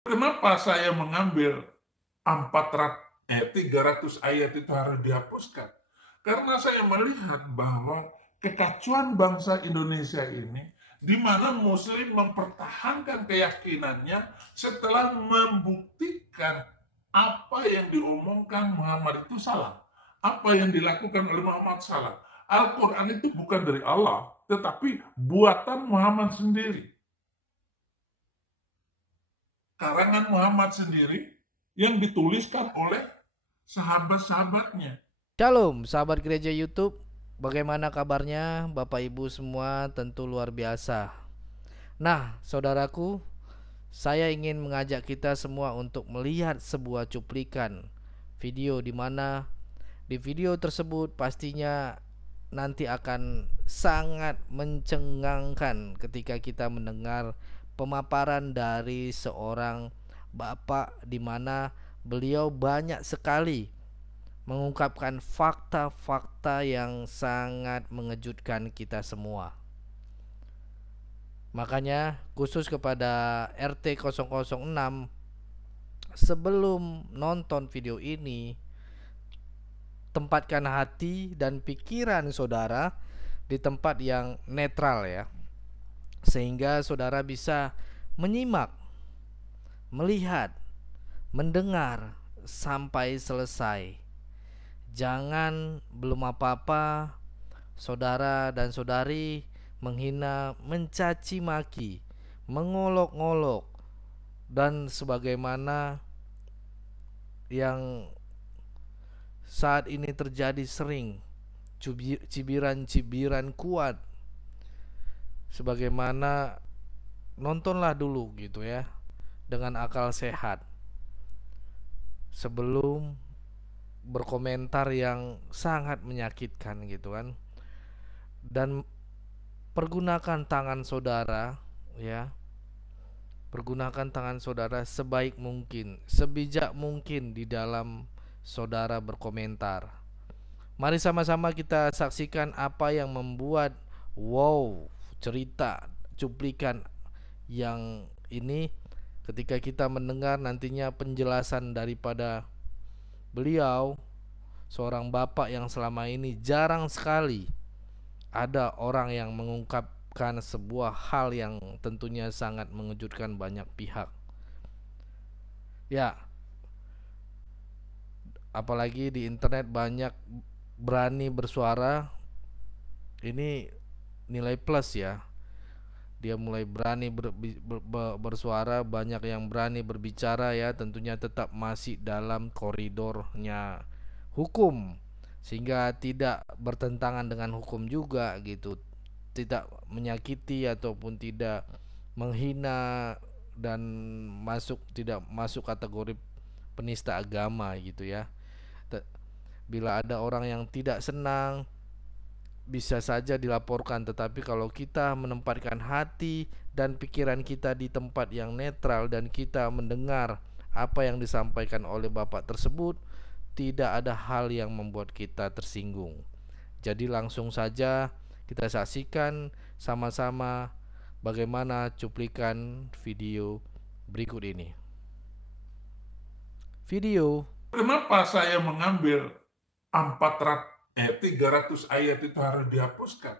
Kenapa saya mengambil 300 ayat itu harus dihapuskan? Karena saya melihat bahwa kekacauan bangsa Indonesia ini, di mana Muslim mempertahankan keyakinannya setelah membuktikan apa yang diomongkan Muhammad itu salah. Apa yang dilakukan oleh Muhammad salah. Al-Quran itu bukan dari Allah, tetapi buatan Muhammad sendiri. Karangan Muhammad sendiri yang dituliskan oleh sahabat-sahabatnya. Shalom sahabat gereja YouTube, bagaimana kabarnya Bapak Ibu semua? Tentu luar biasa. Nah saudaraku, saya ingin mengajak kita semua untuk melihat sebuah cuplikan video di mana di video tersebut pastinya nanti akan sangat mencengangkan ketika kita mendengar pemaparan dari seorang bapak di mana beliau banyak sekali mengungkapkan fakta-fakta yang sangat mengejutkan kita semua. Makanya khusus kepada RT 006, sebelum nonton video ini, tempatkan hati dan pikiran saudara di tempat yang netral ya, sehingga saudara bisa menyimak, melihat, mendengar sampai selesai. Jangan belum apa-apa saudara dan saudari menghina, mencaci maki, mengolok-ngolok, dan sebagaimana yang saat ini terjadi sering, cibiran-cibiran kuat. Sebagaimana nontonlah dulu gitu ya, dengan akal sehat sebelum berkomentar yang sangat menyakitkan gitu kan. Dan pergunakan tangan saudara ya, pergunakan tangan saudara sebaik mungkin, sebijak mungkin di dalam saudara berkomentar. Mari sama-sama kita saksikan apa yang membuat cerita cuplikan yang ini. Ketika kita mendengar nantinya penjelasan daripada beliau, seorang bapak yang selama ini jarang sekali ada orang yang mengungkapkan sebuah hal yang tentunya sangat mengejutkan banyak pihak. Ya, apalagi di internet banyak berani bersuara. Ini nilai plus ya. Dia mulai berani bersuara, banyak yang berani berbicara ya, tentunya tetap masih dalam koridornya hukum, sehingga tidak bertentangan dengan hukum juga gitu, tidak menyakiti ataupun tidak menghina dan tidak masuk kategori penista agama gitu ya. Bila ada orang yang tidak senang, bisa saja dilaporkan, tetapi kalau kita menempatkan hati dan pikiran kita di tempat yang netral dan kita mendengar apa yang disampaikan oleh bapak tersebut, tidak ada hal yang membuat kita tersinggung. Jadi langsung saja kita saksikan sama-sama bagaimana cuplikan video berikut ini. Video. Kenapa saya mengambil 300 ayat itu harus dihapuskan?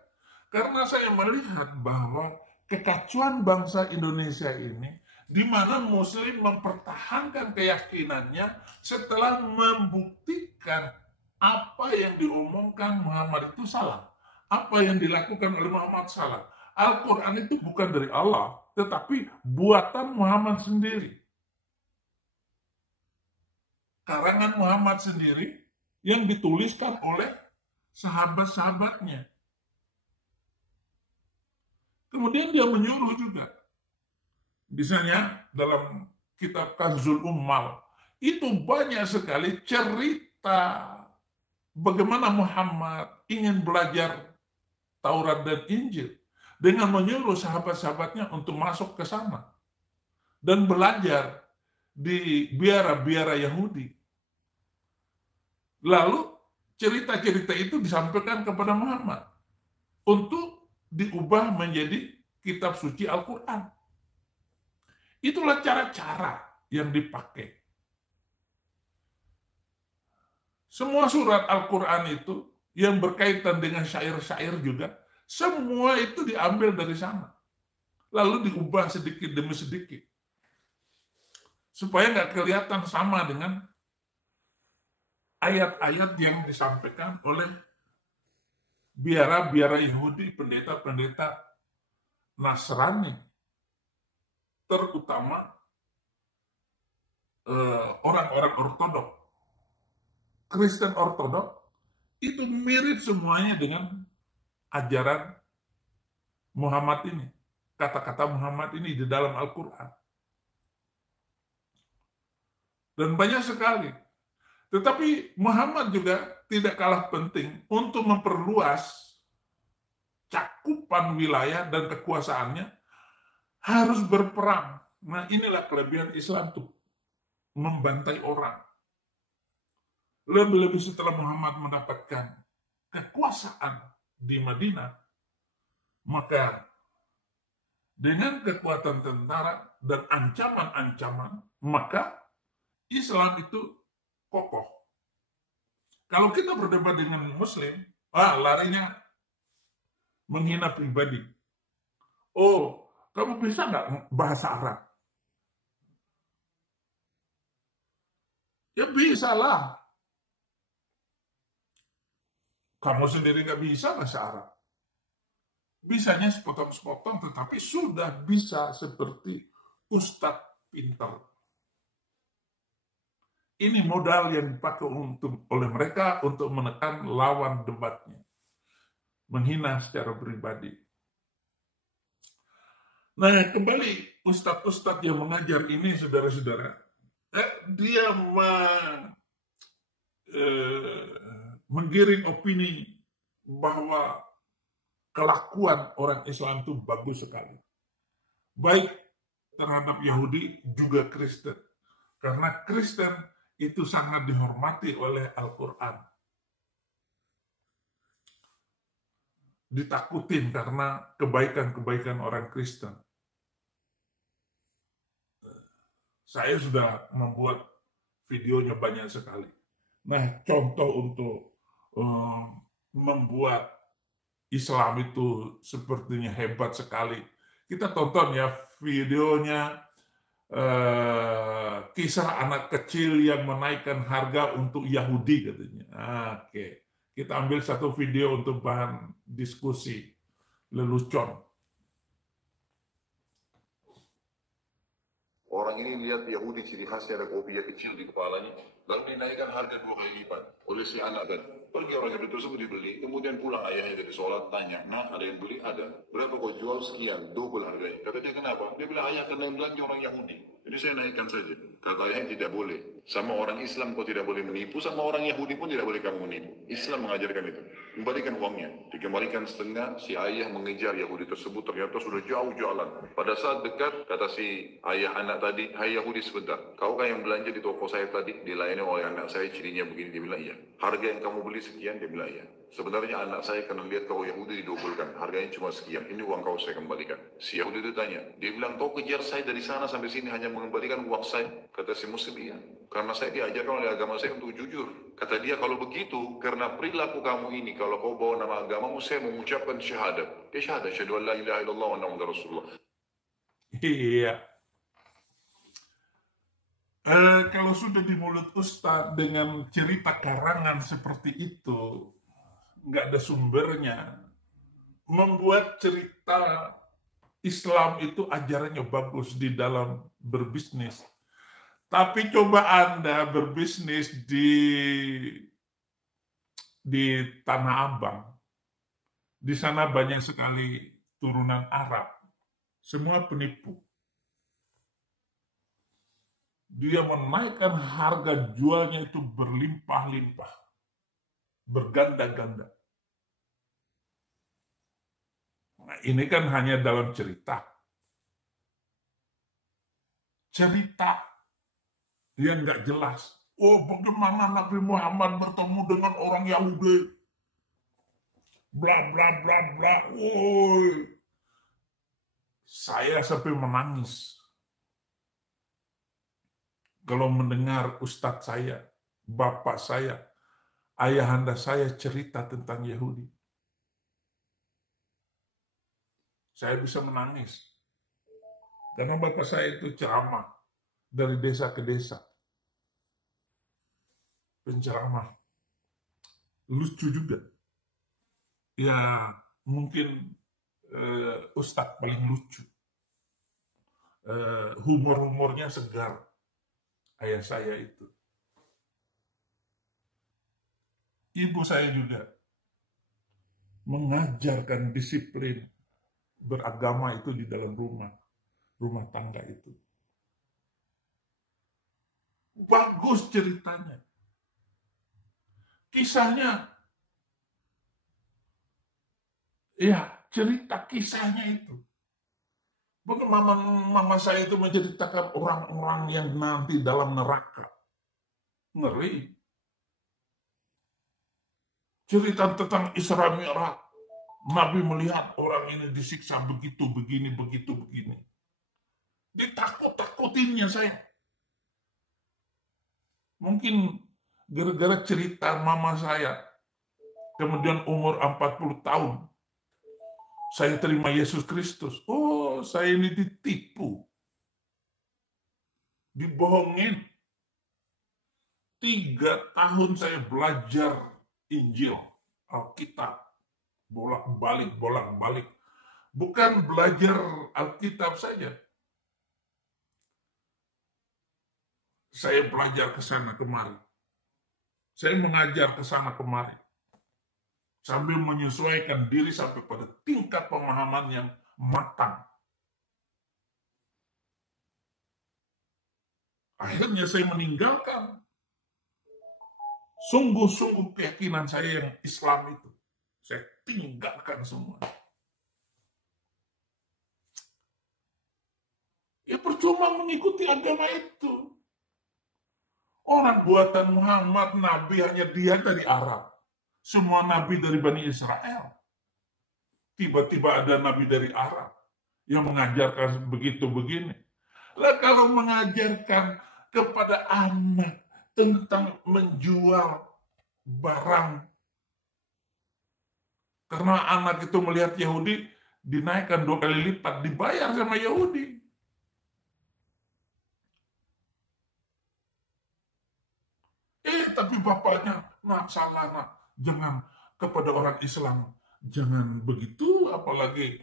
Karena saya melihat bahwa kekacauan bangsa Indonesia ini, di mana Muslim mempertahankan keyakinannya setelah membuktikan apa yang diomongkan Muhammad itu salah. Apa yang dilakukan oleh Muhammad salah. Al-Quran itu bukan dari Allah, tetapi buatan Muhammad sendiri. Karangan Muhammad sendiri yang dituliskan oleh sahabat-sahabatnya. Kemudian dia menyuruh juga. Misalnya dalam kitab Kanzul Ummal, itu banyak sekali cerita bagaimana Muhammad ingin belajar Taurat dan Injil dengan menyuruh sahabat-sahabatnya untuk masuk ke sana dan belajar di biara-biara Yahudi. Lalu cerita-cerita itu disampaikan kepada Muhammad untuk diubah menjadi kitab suci Al-Quran. Itulah cara-cara yang dipakai. Semua surat Al-Quran itu yang berkaitan dengan syair-syair juga, semua itu diambil dari sana. Lalu diubah sedikit demi sedikit. Supaya nggak kelihatan sama dengan ayat-ayat yang disampaikan oleh biara-biara Yahudi, pendeta-pendeta Nasrani. Terutama orang-orang ortodok. Kristen ortodok itu mirip semuanya dengan ajaran Muhammad ini. Kata-kata Muhammad ini di dalam Al-Quran. Dan banyak sekali. Tetapi Muhammad juga tidak kalah penting untuk memperluas cakupan wilayah dan kekuasaannya, harus berperang. Nah, inilah kelebihan Islam tuh, membantai orang. Lebih-lebih setelah Muhammad mendapatkan kekuasaan di Madinah, maka dengan kekuatan tentara dan ancaman-ancaman, maka Islam itu kokoh. Kalau kita berdebat dengan Muslim, larinya menghina pribadi. Oh, kamu bisa nggak bahasa Arab? Ya bisa lah. Kamu sendiri nggak bisa bahasa Arab. Bisanya sepotong-sepotong, tetapi sudah bisa seperti ustadz pintar. Ini modal yang dipakai oleh mereka untuk menekan lawan debatnya. Menghina secara pribadi. Nah, kembali ustadz-ustadz yang mengajar ini, saudara-saudara, dia menggiring opini bahwa kelakuan orang Islam itu bagus sekali. Baik terhadap Yahudi juga Kristen. Karena Kristen itu sangat dihormati oleh Al-Quran. Ditakutin karena kebaikan-kebaikan orang Kristen. Saya sudah membuat videonya banyak sekali. Nah, contoh untuk membuat Islam itu sepertinya hebat sekali. Kita tonton ya videonya kisah anak kecil yang menaikkan harga untuk Yahudi katanya. Oke. Kita ambil satu video untuk bahan diskusi lelucon. Orang ini lihat Yahudi ciri khasnya ada kopiah kecil di kepalanya, lalu dinaikkan harga 2 kali lipat oleh si anak tadi. Pergi orang itu tersebut dibeli, kemudian pulang ayahnya dari sholat, tanya, nah ada yang beli? Ada. Berapa kau jual? Sekian, double harganya. Kata dia, kenapa? Dia bilang, ayah karena yang belanja orang Yahudi. Jadi saya naikkan saja. Kata ayah, tidak boleh. Sama orang Islam kau tidak boleh menipu, sama orang Yahudi pun tidak boleh kamu menipu. Islam mengajarkan itu. Kembalikan uangnya. Dikembalikan setengah, si ayah mengejar Yahudi tersebut, ternyata sudah jauh jalan. Pada saat dekat, kata si ayah anak tadi, hai Yahudi sebentar, kau kan yang belanja di toko saya tadi, dilayani oleh anak saya, cirinya begini. Dia bilang, iya. Harga yang kamu beli sekian? Dia bilang, iya. Sebenarnya anak saya karena lihat kau Yahudi didobelkan, harganya cuma sekian, ini uang kau saya kembalikan. Si Yahudi itu tanya, dia bilang, kau kejar saya dari sana sampai sini hanya mengembalikan uang saya? Kata si Muslim, iya. Karena saya diajarkan oleh agama saya untuk jujur. Kata dia, kalau begitu, karena perilaku kamu ini, kalau kau bawa nama agamamu, saya mengucapkan syahadat. Dia syahadat, syahadu an la ilaha illallah wa anna muhammadar rasulullah. Iya. Kalau sudah di mulut Ustadz dengan cerita karangan seperti itu, nggak ada sumbernya. Membuat cerita Islam itu ajarannya bagus di dalam berbisnis. Tapi coba Anda berbisnis di Tanah Abang. Di sana banyak sekali turunan Arab. Semua penipu. Dia menaikkan harga jualnya itu berlimpah-limpah. Berganda-ganda. Nah, ini kan hanya dalam cerita. Cerita yang nggak jelas. Oh, bagaimana Nabi Muhammad bertemu dengan orang Yahudi? Bla bla bla bla. Oh, saya sampai menangis. kalau mendengar ustadz saya, bapak saya, ayahanda saya cerita tentang Yahudi. Saya bisa menangis. Karena bapak saya itu ceramah dari desa ke desa. Penceramah. Lucu juga. Ya, mungkin ustadz paling lucu. Humor-humornya segar. Ayah saya itu. Ibu saya juga mengajarkan disiplin beragama itu di dalam rumah tangga itu. Bagus ceritanya. Kisahnya, ya cerita kisahnya itu. Bagaimana mama saya itu menceritakan orang-orang yang nanti dalam neraka. Ngeri. Cerita tentang Isra Mi'raj. Nabi melihat orang ini disiksa begitu, begini, begitu, begini. Ditakut-takutinnya saya. Mungkin gara-gara cerita mama saya. Kemudian umur 40 tahun. Saya terima Yesus Kristus. Oh, saya ini ditipu. Dibohongin. 3 tahun saya belajar Injil, Alkitab. Bolak-balik. Bukan belajar Alkitab saja. Saya belajar ke sana kemari. Saya mengajar ke sana kemari. Sambil menyesuaikan diri sampai pada tingkat pemahaman yang matang. Akhirnya saya meninggalkan sungguh-sungguh keyakinan saya yang Islam itu. Saya tinggalkan semua. Ya percuma mengikuti agama itu. Orang buatan Muhammad, Nabi hanya dia dari Arab. Semua Nabi dari Bani Israel. Tiba-tiba ada Nabi dari Arab yang mengajarkan begitu begini. Lah kalau mengajarkan kepada anak tentang menjual barang. Karena anak itu melihat Yahudi dinaikkan 2 kali lipat, dibayar sama Yahudi. Tapi bapaknya, nak salah nak. Jangan kepada orang Islam. Jangan begitu, apalagi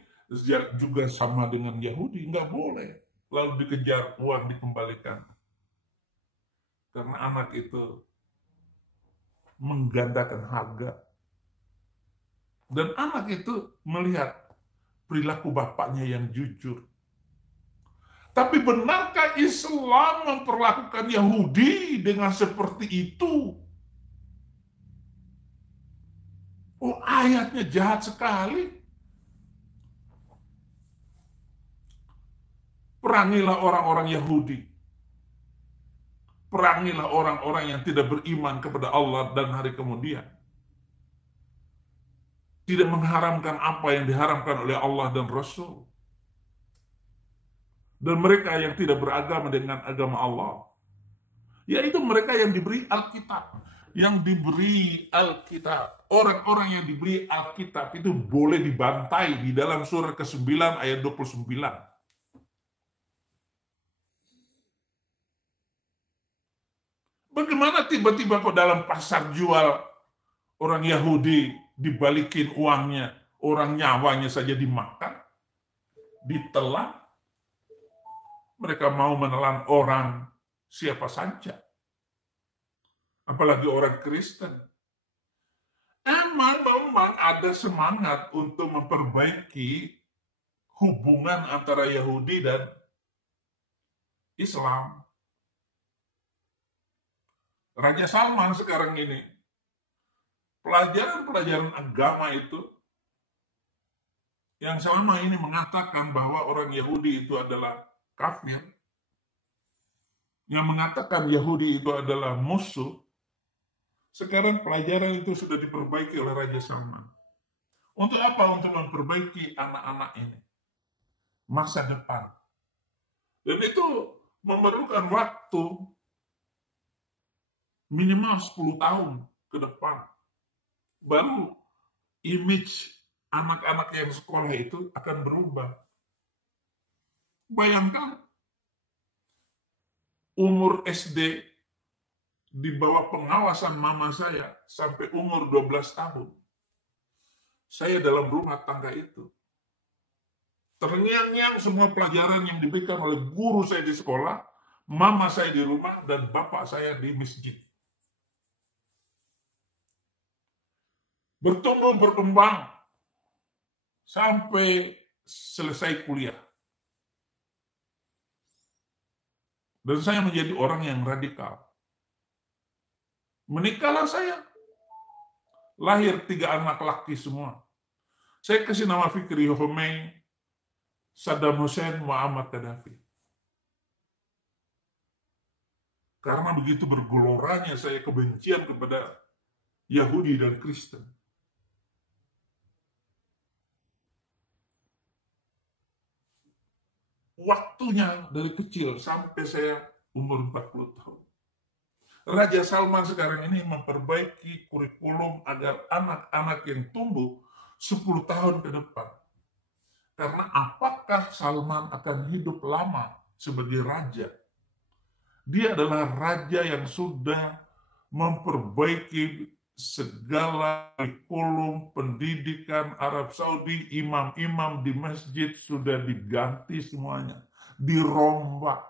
juga sama dengan Yahudi. Nggak boleh. Lalu dikejar, uang dikembalikan. Karena anak itu menggandakan harga. Dan anak itu melihat perilaku bapaknya yang jujur. Tapi benarkah Islam memperlakukan Yahudi dengan seperti itu? Oh, ayatnya jahat sekali. Perangilah orang-orang Yahudi. Perangilah orang-orang yang tidak beriman kepada Allah dan hari kemudian. Tidak mengharamkan apa yang diharamkan oleh Allah dan Rasul. Dan mereka yang tidak beragama dengan agama Allah, yaitu mereka yang diberi Alkitab. Yang diberi Alkitab, orang-orang yang diberi Alkitab itu boleh dibantai di dalam surah ke-9 ayat 29. Bagaimana tiba-tiba kok dalam pasar jual orang Yahudi dibalikin uangnya, orang nyawanya saja dimakan, ditelan. Mereka mau menelan orang siapa saja. Apalagi orang Kristen. Memang ada semangat untuk memperbaiki hubungan antara Yahudi dan Islam. Raja Salman sekarang ini, pelajaran-pelajaran agama itu, yang selama ini mengatakan bahwa orang Yahudi itu adalah kafir, yang mengatakan Yahudi itu adalah musuh, sekarang pelajaran itu sudah diperbaiki oleh Raja Salman. Untuk apa? Untuk memperbaiki anak-anak ini. Masa depan. Dan itu memerlukan waktu. minimal 10 tahun ke depan. Baru image anak-anak yang sekolah itu akan berubah. Bayangkan umur SD di bawah pengawasan mama saya sampai umur 12 tahun. Saya dalam rumah tangga itu. Terngiang-ngiang semua pelajaran yang diberikan oleh guru saya di sekolah, mama saya di rumah, dan bapak saya di masjid. Bertumbuh berkembang sampai selesai kuliah. Dan saya menjadi orang yang radikal. Menikahlah saya. Lahir 3 anak laki semua. Saya kasih nama Fikri Homei, Saddam Hussein, Muammar Gaddafi. Karena begitu bergeloranya saya kebencian kepada Yahudi dan Kristen. Waktunya dari kecil sampai saya umur 40 tahun. Raja Salman sekarang ini memperbaiki kurikulum agar anak-anak yang tumbuh 10 tahun ke depan. Karena apakah Salman akan hidup lama sebagai raja? Dia adalah raja yang sudah memperbaiki segala kurikulum pendidikan Arab Saudi. Imam-imam di masjid sudah diganti semuanya, dirombak.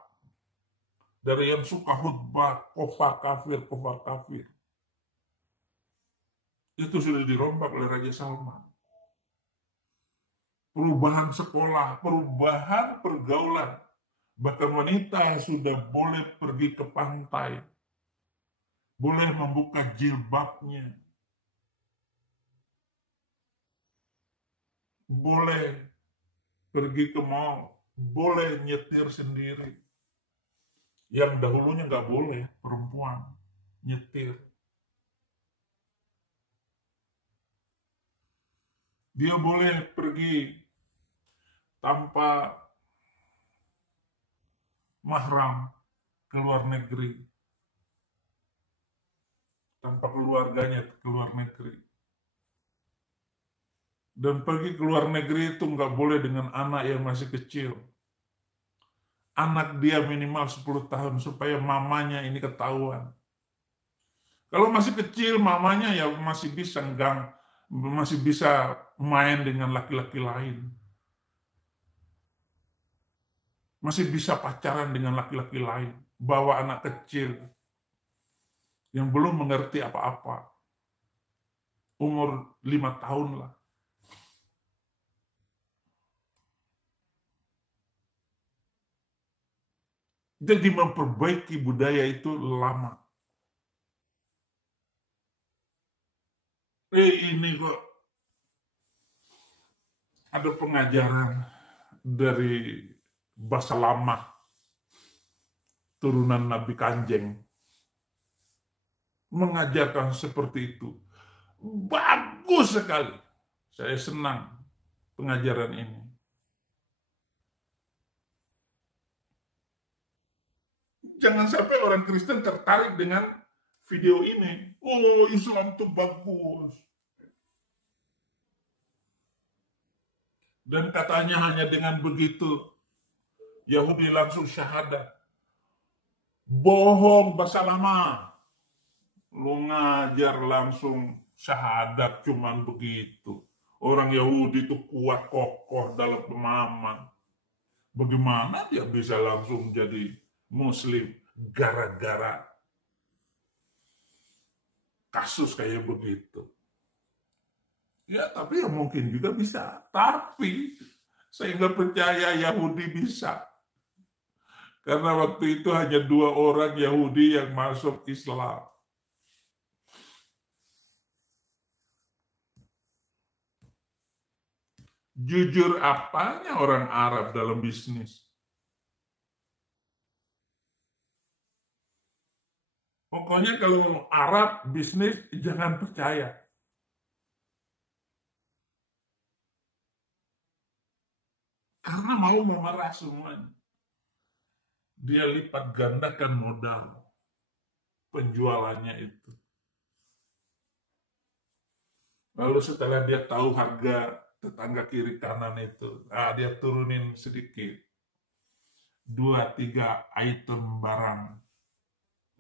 Dari yang suka khutbah, kofar kafir. Itu sudah dirombak oleh Raja Salman. Perubahan sekolah, perubahan pergaulan. Bahkan wanita sudah boleh pergi ke pantai. Boleh membuka jilbabnya. Boleh pergi ke mall. Boleh nyetir sendiri. Yang dahulunya nggak boleh perempuan nyetir. Dia boleh pergi tanpa mahram ke luar negeri, tanpa keluarganya ke luar negeri. Dan pergi ke luar negeri itu nggak boleh dengan anak yang masih kecil. Anak dia minimal 10 tahun supaya mamanya ini ketahuan. Kalau masih kecil, mamanya ya masih bisa main dengan laki-laki lain. Masih bisa pacaran dengan laki-laki lain. Bawa anak kecil yang belum mengerti apa-apa. Umur 5 tahun lah. Jadi memperbaiki budaya itu lama. Ini kok ada pengajaran dari bahasa lama, turunan Nabi Kanjeng, mengajarkan seperti itu. Bagus sekali. Saya senang pengajaran ini. Jangan sampai orang Kristen tertarik dengan video ini. Oh, Islam itu bagus. Dan katanya hanya dengan begitu Yahudi langsung syahadat. Bohong bahasa lama. Lu ngajar langsung syahadat cuman begitu. Orang Yahudi itu kuat kokoh dalam pemahaman. Bagaimana dia bisa langsung jadi Muslim gara-gara kasus kayak begitu? Ya, tapi ya mungkin juga bisa. Tapi saya nggak percaya Yahudi bisa. Karena waktu itu hanya 2 orang Yahudi yang masuk Islam. Jujur apanya orang Arab dalam bisnis? Pokoknya kalau Arab bisnis jangan percaya. Karena mau memerah semuanya. Dia lipat gandakan modal. penjualannya itu. Lalu setelah dia tahu harga tetangga kiri kanan itu, dia turunin sedikit. 2-3 item barang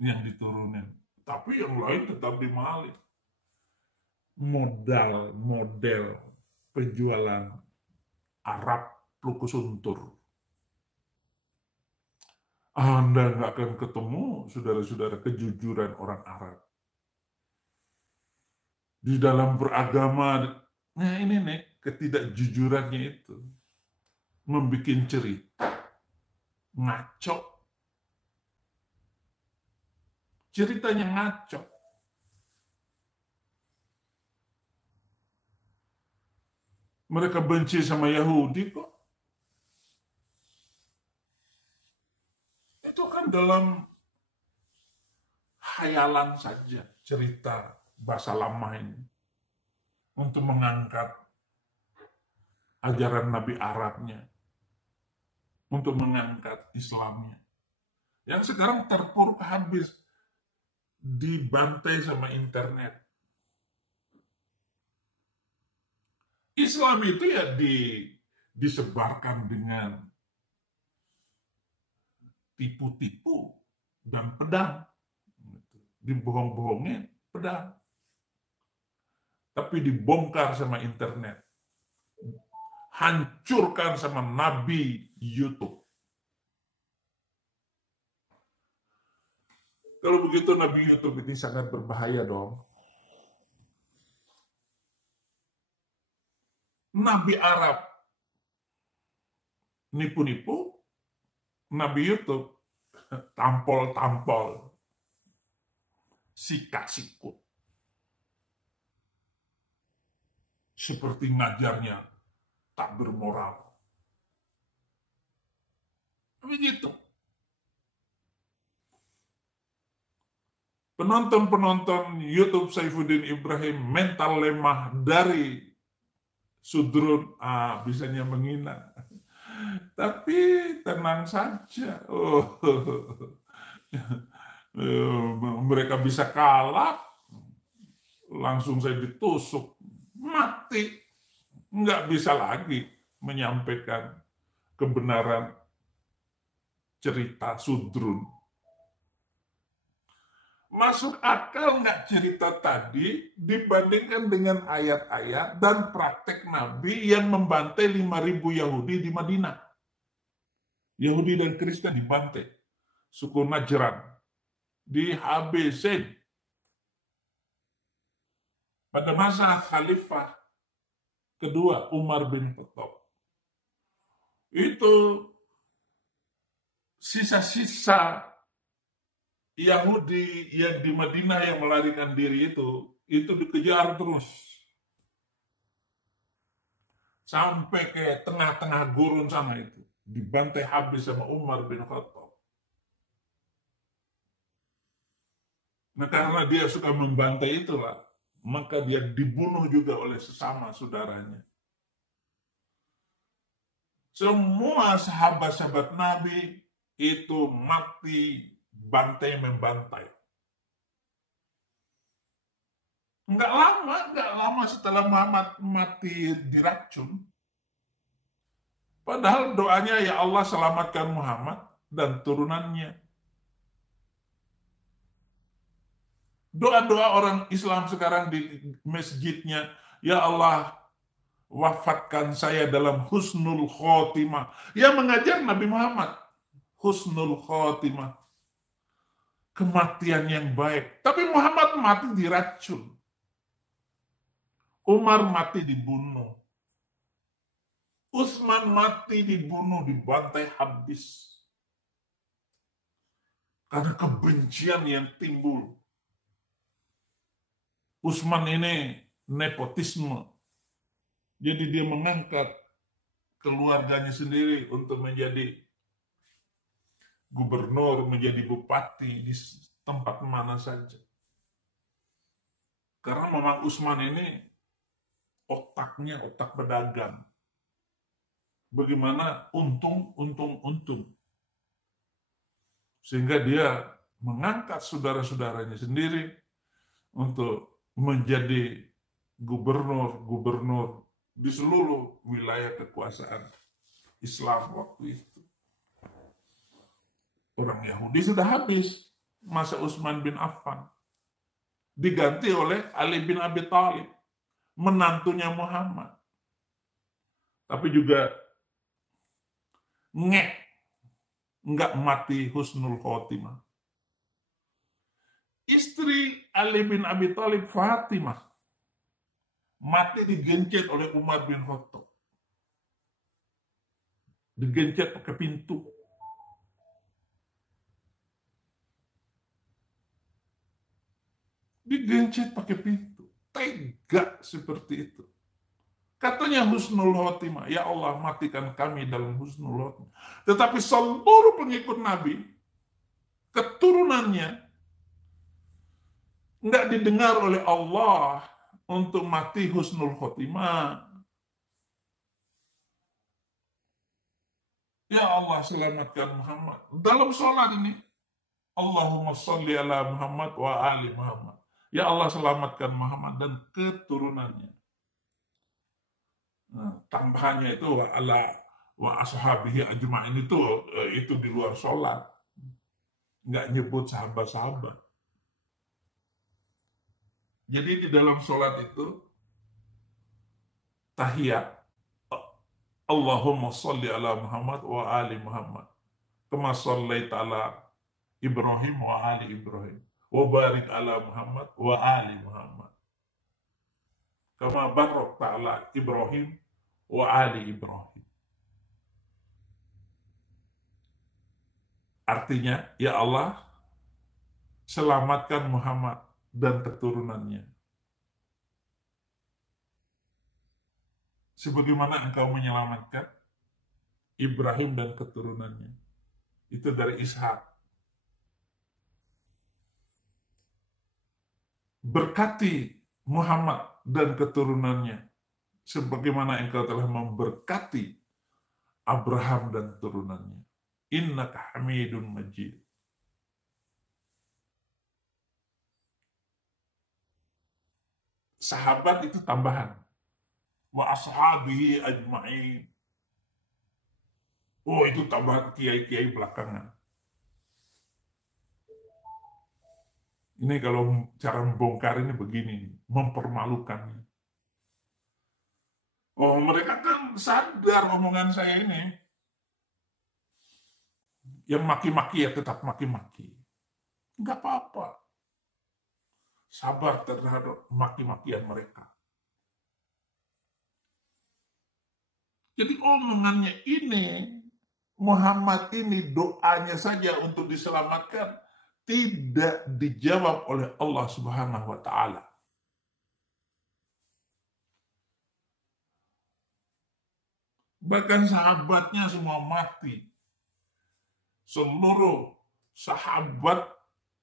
yang diturunin. Tapi yang lain tetap dimahalin. Model penjualan Arab Luku Suntur. Anda nggak akan ketemu, saudara-saudara, kejujuran orang Arab. Di dalam beragama, nah ini nih, ketidakjujurannya itu membuat cerita ngaco. Ceritanya ngaco. Mereka benci sama Yahudi kok. Itu kan dalam khayalan saja cerita bahasa lama ini. Untuk mengangkat ajaran Nabi Arabnya. Untuk mengangkat Islamnya. Yang sekarang terpuruk habis. Dibantai sama internet. Islam itu ya disebarkan dengan tipu-tipu dan pedang. Dibohong-bohongin pedang. Tapi dibongkar sama internet. Hancurkan sama Nabi YouTube. Kalau begitu Nabi YouTube ini sangat berbahaya dong. Nabi Arab nipu-nipu, Nabi YouTube tampol-tampol, sikak-sikut. Seperti ngajarnya tak bermoral. Begitu. Penonton-penonton YouTube Saifuddin Ibrahim mental lemah dari sudrun, bisanya menghina. Tapi tenang saja. Mereka bisa kalah, langsung saya ditusuk, mati. Nggak bisa lagi menyampaikan kebenaran cerita sudrun. Masuk akal nggak cerita tadi dibandingkan dengan ayat-ayat dan praktek Nabi yang membantai 5.000 Yahudi di Madinah. Yahudi dan Kristen dibantai. Suku Najran dihabisin. Pada masa Khalifah kedua Umar bin Khattab. Itu sisa-sisa Yahudi yang di Madinah yang melarikan diri itu dikejar terus. Sampai ke tengah-tengah gurun sana itu. Dibantai habis sama Umar bin Khattab. Nah karena dia suka membantai itulah, maka dia dibunuh juga oleh sesama saudaranya. Semua sahabat-sahabat Nabi itu mati bantai-membantai. Enggak lama setelah Muhammad mati diracun. Padahal doanya, ya Allah selamatkan Muhammad dan turunannya. Doa-doa orang Islam sekarang di masjidnya, ya Allah wafatkan saya dalam husnul khotimah. Yang mengajar Nabi Muhammad, husnul khotimah. Kematian yang baik. Tapi Muhammad mati diracun. Umar mati dibunuh. Utsman mati dibunuh, dibantai habis. Karena kebencian yang timbul. Utsman ini nepotisme. Jadi dia mengangkat keluarganya sendiri untuk menjadi gubernur, menjadi bupati di tempat mana saja. Karena memang Utsman ini otaknya otak pedagang. Bagaimana untung. Sehingga dia mengangkat saudara-saudaranya sendiri untuk menjadi gubernur-gubernur di seluruh wilayah kekuasaan Islam waktu itu. Orang Yahudi sudah habis masa Utsman bin Affan. Diganti oleh Ali bin Abi Thalib, menantunya Muhammad. Tapi juga nggak mati husnul khotimah. Istri Ali bin Abi Thalib, Fatimah, mati digencet oleh Umar bin Khattab. Digencet pakai pintu. Digencet pakai pintu. Tega seperti itu. Katanya husnul khotimah. Ya Allah, matikan kami dalam husnul khotimah. Tetapi seluruh pengikut Nabi, keturunannya, nggak didengar oleh Allah untuk mati husnul khotimah. Ya Allah, selamatkan Muhammad. Dalam sholat ini, Allahumma sholli ala Muhammad wa ali Muhammad. Ya Allah, selamatkan Muhammad dan keturunannya. Nah, tambahannya itu wa ashabihi ajma'in itu di luar sholat. Nggak nyebut sahabat-sahabat. Jadi di dalam sholat itu, tahiyat, Allahumma sholli ala Muhammad wa ali Muhammad. Kama shallaita ala Ibrahim wa ali Ibrahim. Wa barik ala Muhammad wa ali Muhammad. Kama barakta ala Ibrahim wa ali Ibrahim. Artinya, ya Allah, selamatkan Muhammad dan keturunannya. Sebagaimana engkau menyelamatkan Ibrahim dan keturunannya. Itu dari Ishak. Berkati Muhammad dan keturunannya. Sebagaimana engkau telah memberkati Abraham dan keturunannya. Innaka hamidun majid. Sahabat itu tambahan. Wa ashabihi ajma'in. Oh, itu tambahan kiai-kiai belakangan. Ini kalau cara membongkar ini begini, mempermalukan. Oh, mereka kan sadar omongan saya ini. Yang maki-maki ya tetap maki-maki. Enggak apa-apa. Sabar terhadap maki-makian mereka. Jadi omongannya ini, Muhammad ini doanya saja untuk diselamatkan, tidak dijawab oleh Allah Subhanahu wa Ta'ala. Bahkan sahabatnya semua mati. Seluruh sahabat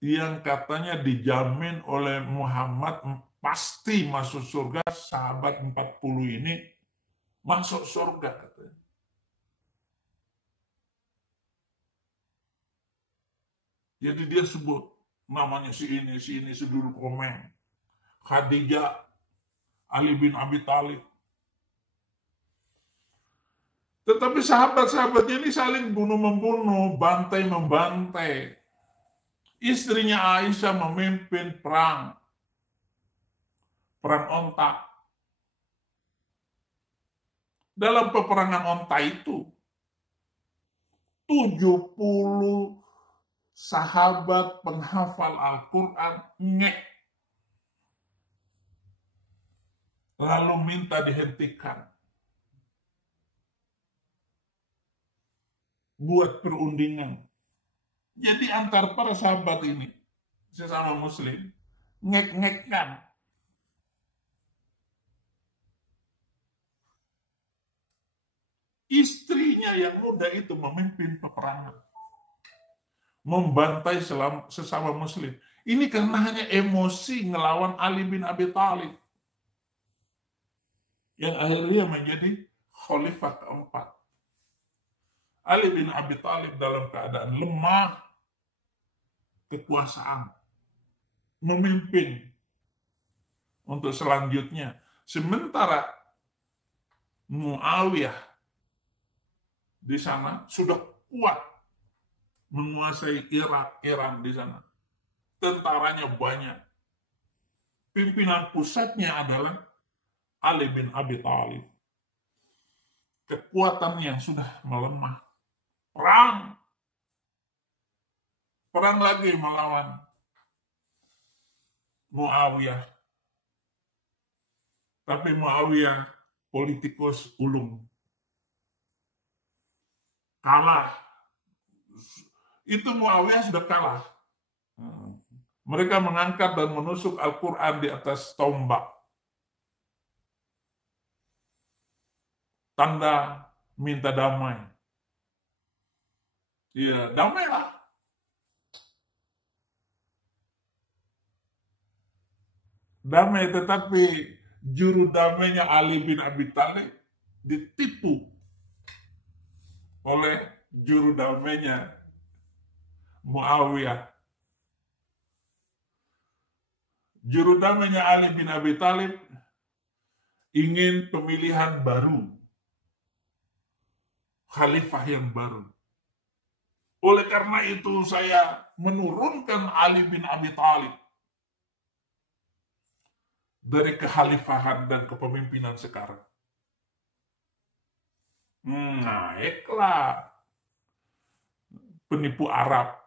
yang katanya dijamin oleh Muhammad pasti masuk surga, sahabat 40 ini masuk surga katanya. Jadi dia sebut namanya si ini, sedulur Komeng, Khadijah, Ali bin Abi Thalib. Tetapi sahabat-sahabatnya ini saling bunuh-membunuh, bantai-membantai. Istrinya Aisyah memimpin perang onta. Dalam peperangan onta itu, 70 sahabat penghafal Al-Quran lalu minta dihentikan. Buat perundingan. Jadi antar para sahabat ini, sesama muslim, ngek-ngekkan. Istrinya yang muda itu memimpin peperangan. Membantai sesama muslim. Ini karena hanya emosi ngelawan Ali bin Abi Thalib. Yang akhirnya menjadi khalifah keempat. Ali bin Abi Thalib dalam keadaan lemah, kekuasaan, memimpin untuk selanjutnya. Sementara Muawiyah di sana sudah kuat menguasai Irak, Iran di sana. Tentaranya banyak. Pimpinan pusatnya adalah Ali bin Abi Thalib. Kekuatannya sudah melemah. Perang lagi melawan Muawiyah. Tapi Muawiyah politikus ulung. Kalah. Itu Muawiyah sudah kalah. Mereka mengangkat dan menusuk Al-Quran di atas tombak. Tanda minta damai. Ya, damailah. Damai, tetapi juru damainya Ali bin Abi Thalib ditipu oleh juru damainya Muawiyah. Juru damainya Ali bin Abi Thalib ingin pemilihan baru, khalifah yang baru. Oleh karena itu saya menurunkan Ali bin Abi Thalib dari kekhalifahan dan kepemimpinan sekarang. Naiklah penipu Arab.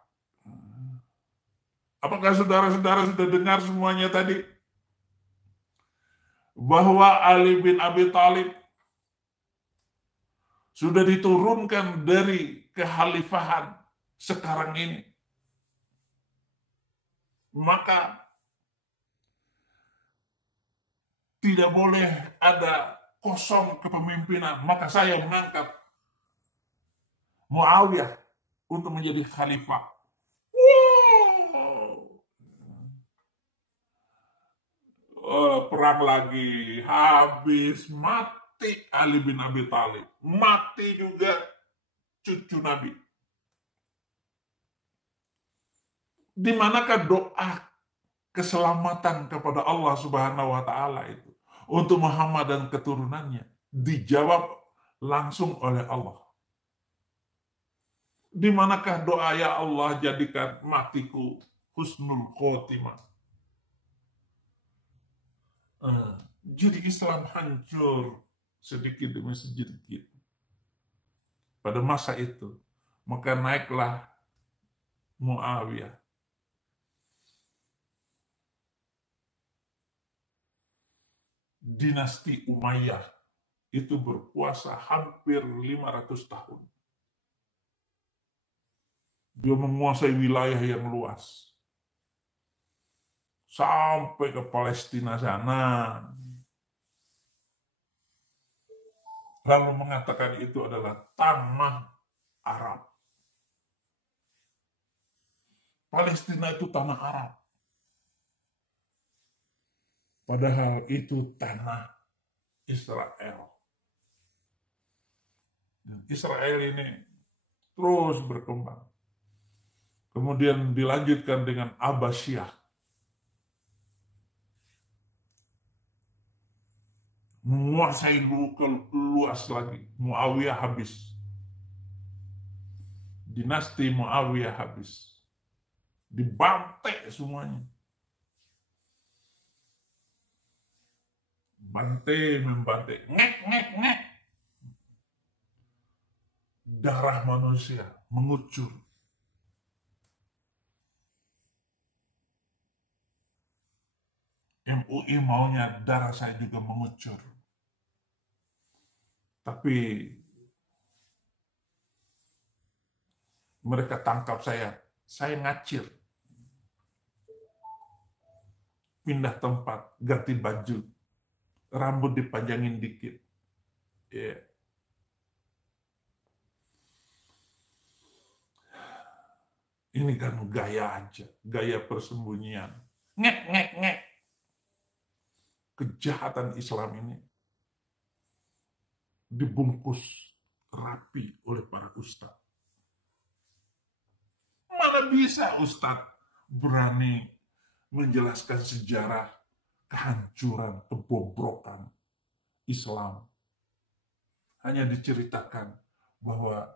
Apakah saudara-saudara sudah dengar semuanya tadi? Bahwa Ali bin Abi Thalib sudah diturunkan dari kekhalifahan sekarang ini. Maka tidak boleh ada kosong kepemimpinan. Maka saya mengangkat Muawiyah untuk menjadi khalifah. Perang lagi, habis, mati Ali bin Abi Thalib, mati juga cucu Nabi. Di manakah doa keselamatan kepada Allah Subhanahu wa Ta'ala itu untuk Muhammad dan keturunannya? Dijawab langsung oleh Allah. Di manakah doa, ya Allah jadikan matiku husnul khotimah? Jadi Islam hancur sedikit demi sedikit pada masa itu. Maka naiklah Muawiyah. Dinasti Umayyah itu berkuasa hampir 500 tahun. Dia menguasai wilayah yang luas. Sampai ke Palestina sana. Lalu mengatakan itu adalah tanah Arab. Palestina itu tanah Arab. Padahal itu tanah Israel. Israel ini terus berkembang. Kemudian dilanjutkan dengan Abbasiyah. Menguasai luas lagi. Muawiyah habis. Dinasti Muawiyah habis. Dibantai semuanya. Membantai. Ngek. Darah manusia mengucur. MUI maunya darah saya juga mengucur. Tapi mereka tangkap saya ngacir. Pindah tempat, ganti baju, rambut dipanjangin dikit. Yeah. Ini kan gaya aja, gaya persembunyian. Ngek. Kejahatan Islam ini dibungkus rapi oleh para ustadz. Mana bisa ustadz berani menjelaskan sejarah kehancuran, kebobrokan Islam. Hanya diceritakan bahwa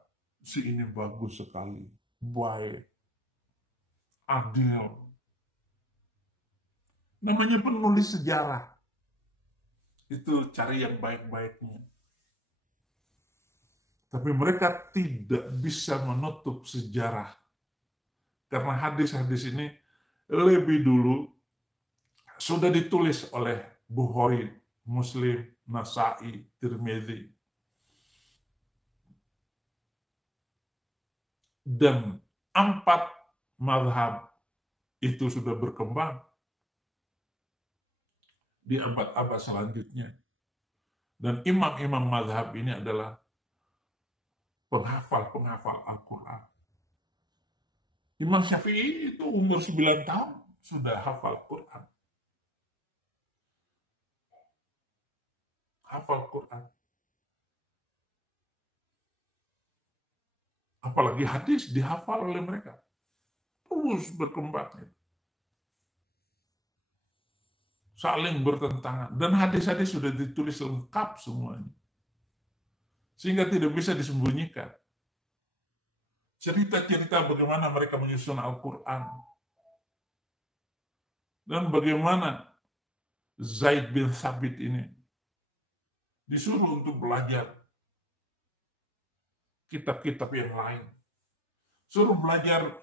si ini bagus sekali, baik, adil. Namanya penulis sejarah. Itu cari yang baik-baiknya. Tapi mereka tidak bisa menutup sejarah. Karena hadis-hadis ini lebih dulu sudah ditulis oleh Bukhari, Muslim, Nasa'i, Tirmidzi. Dan 4 mazhab itu sudah berkembang di abad-abad selanjutnya. Dan imam-imam mazhab ini adalah penghafal Al-Quran. Imam Syafi'i itu umur 9 tahun sudah hafal Quran. Hafal Quran. Apalagi hadis dihafal oleh mereka. Terus berkembang. Saling bertentangan. Dan hadis-hadis sudah ditulis lengkap semuanya. Sehingga tidak bisa disembunyikan. Cerita-cerita bagaimana mereka menyusun Al-Quran. Dan bagaimana Zaid bin Thabit ini disuruh untuk belajar kitab-kitab yang lain. Suruh belajar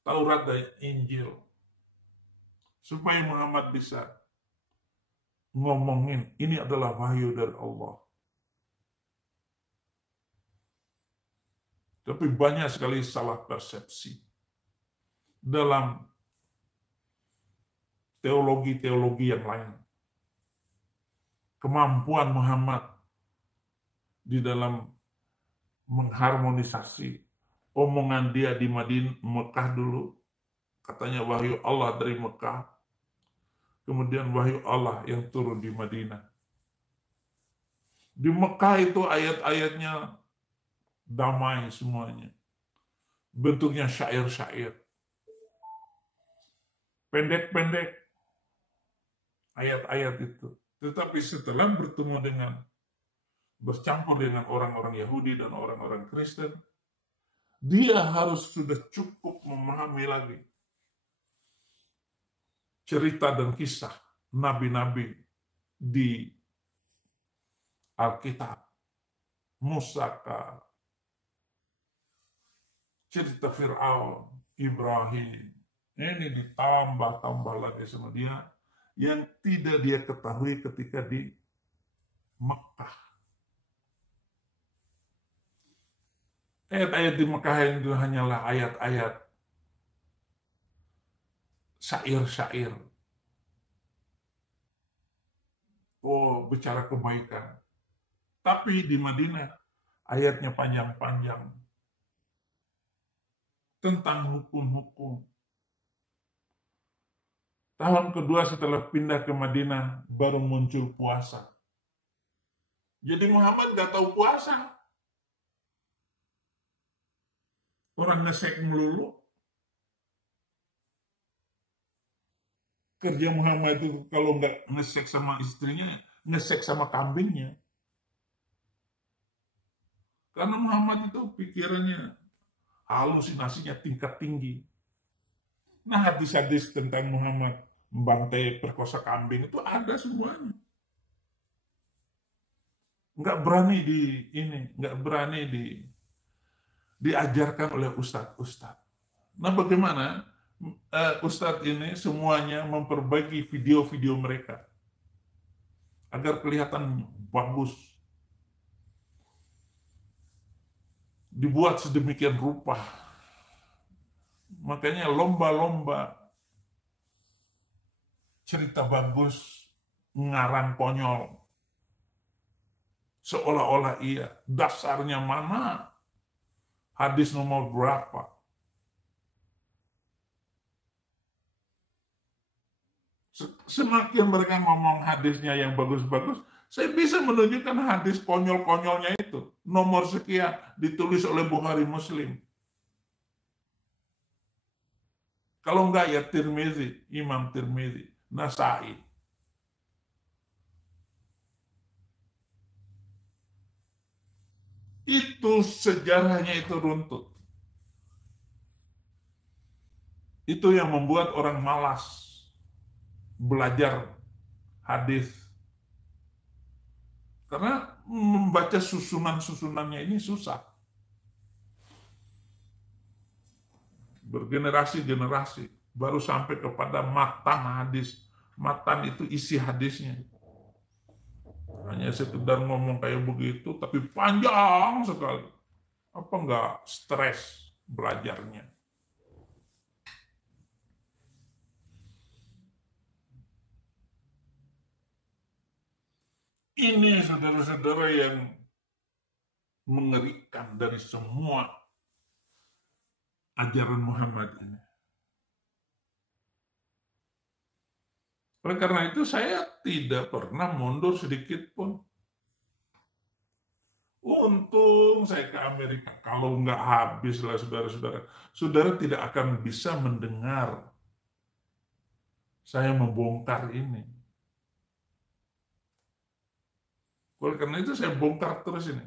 Taurat dan Injil. Supaya Muhammad bisa ngomongin, ini adalah wahyu dari Allah. Tapi banyak sekali salah persepsi dalam teologi-teologi yang lain. Kemampuan Muhammad di dalam mengharmonisasi omongan dia di Mekah dulu, katanya wahyu Allah dari Mekah, kemudian wahyu Allah yang turun di Madinah. Di Mekah itu ayat-ayatnya damai semuanya, bentuknya syair-syair, pendek-pendek ayat-ayat itu. Tetapi setelah bercampur dengan orang-orang Yahudi dan orang-orang Kristen, dia harus sudah cukup memahami lagi cerita dan kisah nabi-nabi di Alkitab. Musa, cerita Fir'aun, Ibrahim. Ini ditambah-tambah lagi sama dia yang tidak dia ketahui ketika di Mekah. Ayat-ayat di Mekah itu hanyalah ayat-ayat syair-syair. Oh, bicara kebaikan. Tapi di Madinah ayatnya panjang-panjang tentang hukum-hukum. Tahun kedua setelah pindah ke Madinah baru muncul puasa. Jadi Muhammad gak tahu puasa. Orang ngesek melulu. Kerja Muhammad itu kalau nggak ngesek sama istrinya, ngesek sama kambingnya. Karena Muhammad itu pikirannya, halusinasinya tingkat tinggi. Nah, hadis-hadis tentang Muhammad membantai, perkosa kambing itu ada semuanya. Nggak berani diajarkan oleh ustadz. Nah, bagaimana ustadz ini semuanya memperbaiki video-video mereka agar kelihatan bagus, dibuat sedemikian rupa. Makanya lomba-lomba cerita bagus, ngarang konyol, seolah-olah iya. Dasarnya mana? Hadis nomor berapa? Semakin mereka ngomong hadisnya yang bagus-bagus, saya bisa menunjukkan hadis konyol-konyolnya itu. Nomor sekian ditulis oleh Bukhari Muslim. Kalau enggak ya Tirmizi, Imam Tirmizi, Nasai. Itu sejarahnya itu runtuh. Itu yang membuat orang malas belajar hadis. Karena membaca susunan-susunannya ini susah. Bergenerasi-generasi baru sampai kepada matan hadis. Matan itu isi hadisnya. Hanya sekedar ngomong kayak begitu, tapi panjang sekali. Apa enggak stres belajarnya? Ini saudara-saudara yang mengerikan dari semua ajaran Muhammad ini. Oleh karena itu saya tidak pernah mundur sedikit pun. Untung saya ke Amerika. Kalau nggak habislah saudara-saudara. Saudara tidak akan bisa mendengar saya membongkar ini. Oleh karena itu saya bongkar terus ini.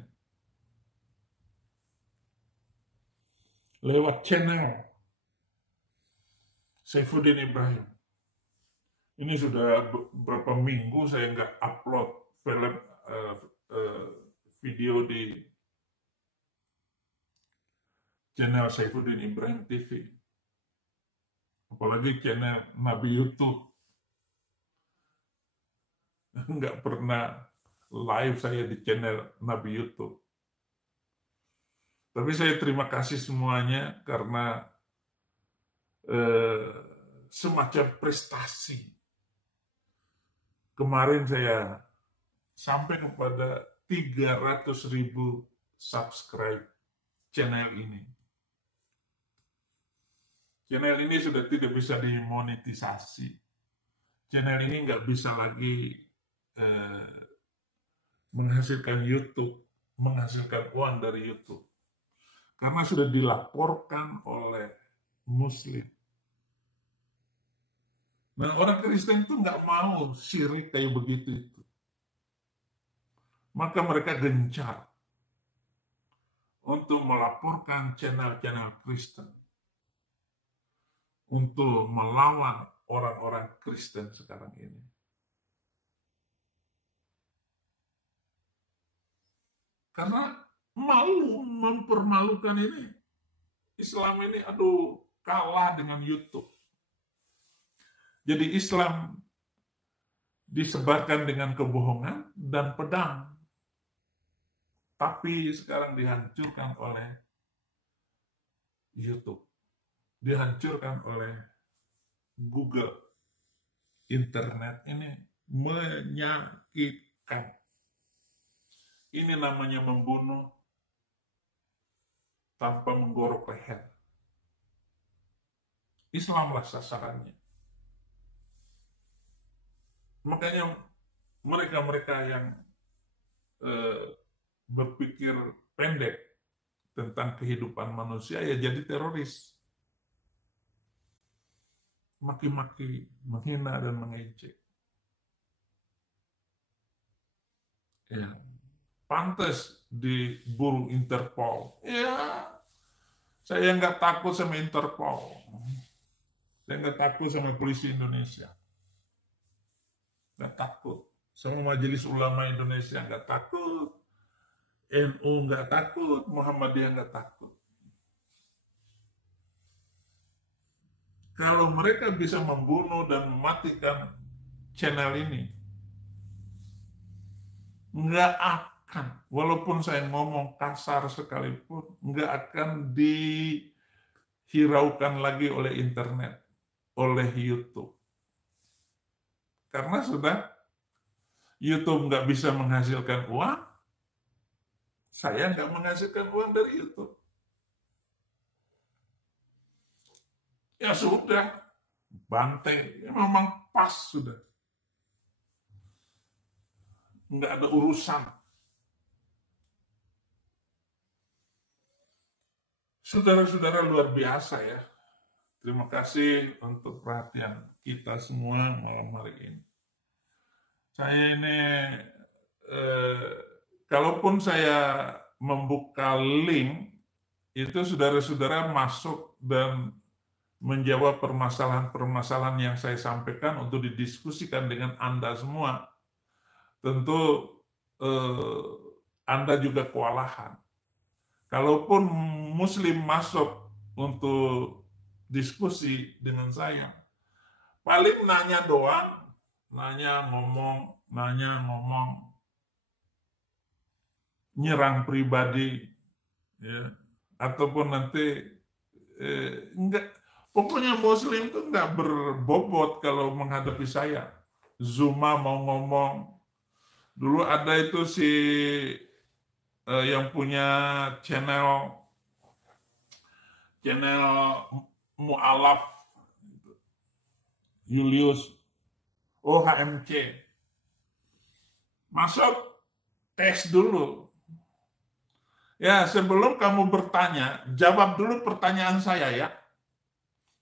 Lewat channel Saifuddin Ibrahim. Ini sudah beberapa minggu saya nggak upload film video di channel Saifuddin Ibrahim TV. Apalagi channel Nabi YouTube. Nggak pernah live saya di channel Nabi YouTube. Tapi saya terima kasih semuanya karena semacam prestasi. Kemarin saya sampai kepada 300.000 subscribe channel ini. Channel ini sudah tidak bisa dimonetisasi. Channel ini nggak bisa lagi menghasilkan YouTube, menghasilkan uang dari YouTube. Karena sudah dilaporkan oleh Muslim. Nah, orang Kristen itu nggak mau syirik kayak begitu itu. Maka mereka gencar untuk melaporkan channel-channel Kristen. Untuk melawan orang-orang Kristen sekarang ini. Karena malu, mempermalukan ini. Islam ini, aduh, kalah dengan YouTube. Jadi Islam disebarkan dengan kebohongan dan pedang. Tapi sekarang dihancurkan oleh YouTube. Dihancurkan oleh Google. Internet ini menyakitkan. Ini namanya membunuh tanpa menggorok leher. Islamlah sasarannya. Makanya mereka-mereka yang berpikir pendek tentang kehidupan manusia ya jadi teroris. Maki-maki, menghina dan mengejek. Ya. Pantas diburu Interpol. Ya, saya nggak takut sama Interpol. Saya nggak takut sama polisi Indonesia. Nggak takut. Sama Majelis Ulama Indonesia nggak takut. NU nggak takut. Muhammadiyah nggak takut. Kalau mereka bisa membunuh dan mematikan channel ini, nggak akan, walaupun saya ngomong kasar sekalipun, nggak akan dihiraukan lagi oleh internet, oleh YouTube. Karena sudah YouTube nggak bisa menghasilkan uang, saya nggak menghasilkan uang dari YouTube. Ya sudah, bantai, ya memang pas sudah. Nggak ada urusan. Saudara-saudara luar biasa ya. Terima kasih untuk perhatian kita semua malam hari ini. Saya ini, kalaupun saya membuka link, itu saudara-saudara masuk dan menjawab permasalahan-permasalahan yang saya sampaikan untuk didiskusikan dengan Anda semua. Tentu Anda juga kewalahan. Kalaupun Muslim masuk untuk diskusi dengan saya, paling nanya doang, nanya ngomong, nyerang pribadi, ya. Ataupun nanti enggak, pokoknya Muslim itu enggak berbobot kalau menghadapi saya. Zuma mau ngomong, dulu ada itu si yang punya channel mualaf Julius HMC, masuk tes dulu. Ya, sebelum kamu bertanya, jawab dulu pertanyaan saya ya.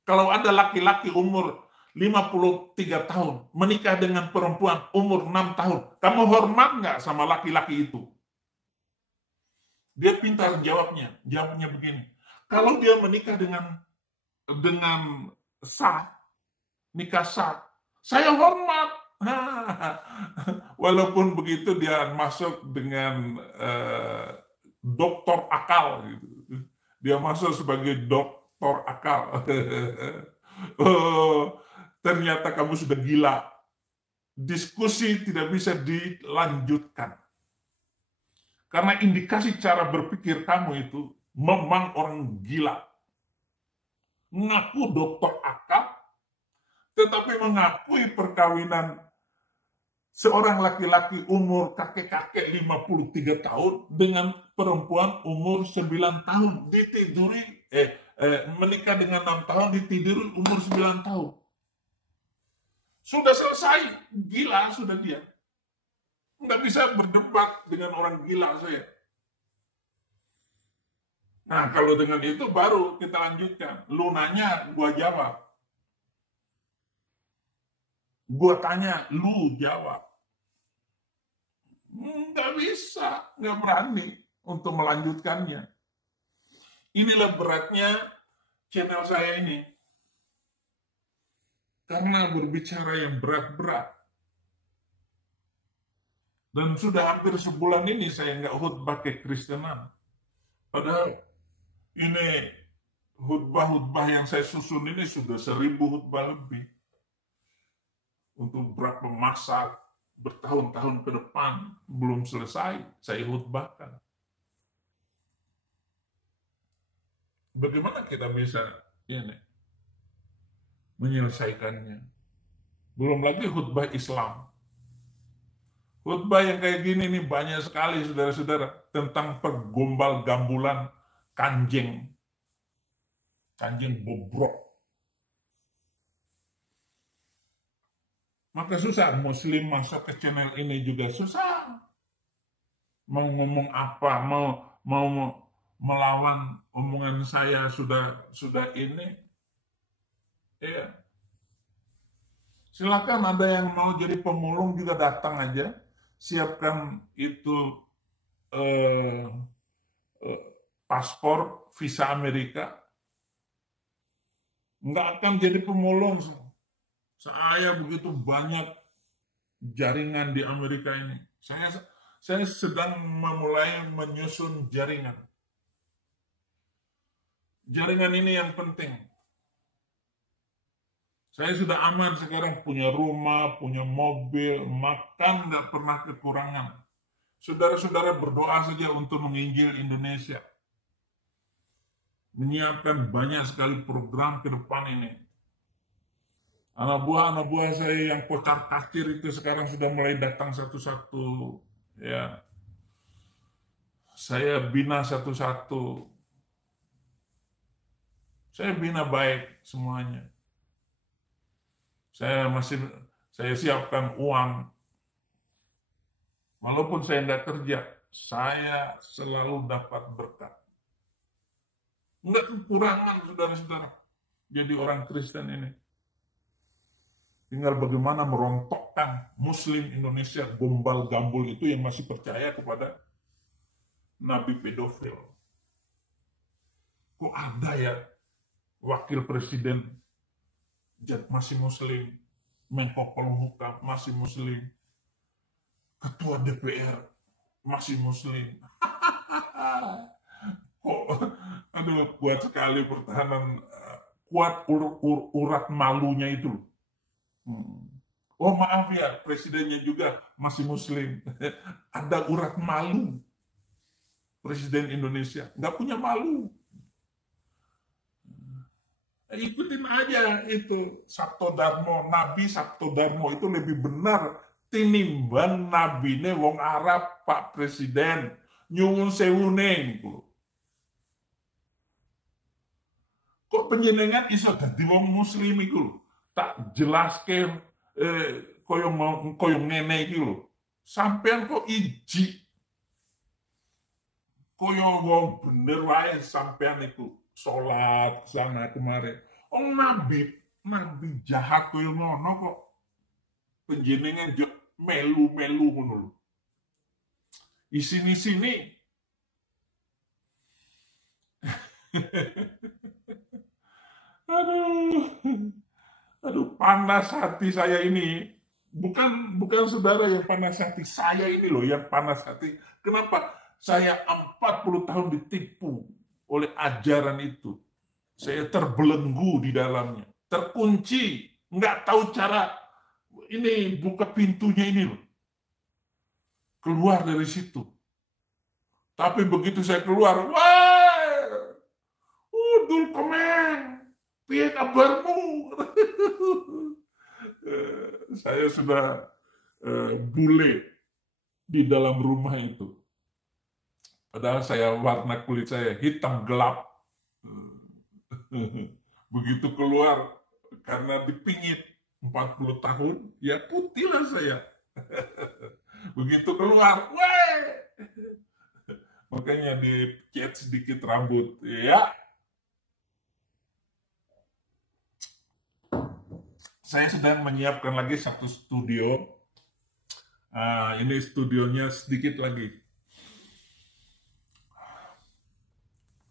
Kalau ada laki-laki umur 53 tahun menikah dengan perempuan umur 6 tahun, kamu hormat nggak sama laki-laki itu? Dia pintar jawabnya begini. Kalau dia menikah dengan nikah sah, saya hormat. Walaupun begitu dia masuk dengan doktor akal gitu. Dia masuk sebagai doktor akal. Oh, ternyata kamu sudah gila. Diskusi tidak bisa dilanjutkan. Karena indikasi cara berpikir kamu itu memang orang gila. Ngaku dokter akal, tetapi mengakui perkawinan seorang laki-laki umur kakek-kakek 53 tahun dengan perempuan umur 9 tahun. Ditiduri, menikah dengan 6 tahun, ditiduri umur 9 tahun. Sudah selesai, gila sudah dia. Nggak bisa berdebat dengan orang gila saya. Nah, kalau dengan itu baru kita lanjutkan. Lu nanya, gua jawab. Gua tanya, lu jawab. Nggak bisa, nggak berani untuk melanjutkannya. Inilah beratnya channel saya ini. Karena berbicara yang berat-berat. Dan sudah hampir sebulan ini saya nggak khutbah kekristenan. Padahal ini khutbah yang saya susun ini sudah 1000 khutbah lebih. Untuk berapa masa, bertahun-tahun ke depan, belum selesai saya khutbahkan. Bagaimana kita bisa menyelesaikannya? Belum lagi khutbah Islam. Khutbah yang kayak gini nih banyak sekali saudara-saudara tentang pergombal-gambulan kanjeng bobrok. Maka susah Muslim masuk ke channel ini juga susah. Mau ngomong apa, mau melawan omongan saya sudah ini. Ya. Silakan ada yang mau jadi pemulung juga datang aja. Siapkan itu paspor visa Amerika. Nggak akan jadi pemulung. Saya begitu banyak jaringan di Amerika ini. Saya sedang memulai menyusun jaringan. Jaringan ini yang penting. Saya sudah aman sekarang, punya rumah, punya mobil, makan nggak pernah kekurangan. Saudara-saudara berdoa saja untuk menginjil Indonesia. Menyiapkan banyak sekali program ke depan ini. Anak buah saya yang kocar kacir itu sekarang sudah mulai datang satu-satu. Ya, saya bina satu-satu. Saya bina baik semuanya. Saya siapkan uang. Walaupun saya nggak kerja, saya selalu dapat berkat. Nggak kekurangan, saudara-saudara. jadi orang Kristen ini. Tinggal bagaimana merontokkan Muslim Indonesia gombal gambul itu yang masih percaya kepada nabi pedofil. Kok ada ya wakil presiden masih Muslim, Menko Polhukam masih Muslim, ketua DPR masih Muslim. Aduh, kuat sekali pertahanan, kuat urat malunya itu. Oh maaf ya, presidennya juga masih Muslim. Ada urat malu. Presiden Indonesia nggak punya malu. Ikutin aja itu Sabto Darmo, Nabi Sabto Darmo itu lebih benar tinimbang nabine wong Arab Pak Presiden nyuwun sewune gitu. Kok penjenengan iso dadi wong Muslim iku tak jelaskan koyong ngene iki lho. Sampean kok iji koyo wong bener wae sampean itu sholat sana kemarin. Oh nabi jahat koyo ngono kok penjenengan melu-melu ngono lho. Isini-sini aduh panas hati saya ini. Bukan saudara yang panas hati, saya ini loh yang panas hati. Kenapa saya 40 tahun ditipu oleh ajaran itu? Saya terbelenggu di dalamnya, terkunci, nggak tahu cara ini buka pintunya ini loh. Keluar dari situ. Tapi begitu saya keluar, wah, Dul Komen, piye kabarmu? Saya sudah bule di dalam rumah itu. Padahal warna kulit saya hitam gelap. Begitu keluar karena dipingit 40 tahun, ya putihlah saya. Begitu keluar, weh! Makanya dicat sedikit rambut, ya. Saya sedang menyiapkan lagi satu studio. Ini studionya sedikit lagi.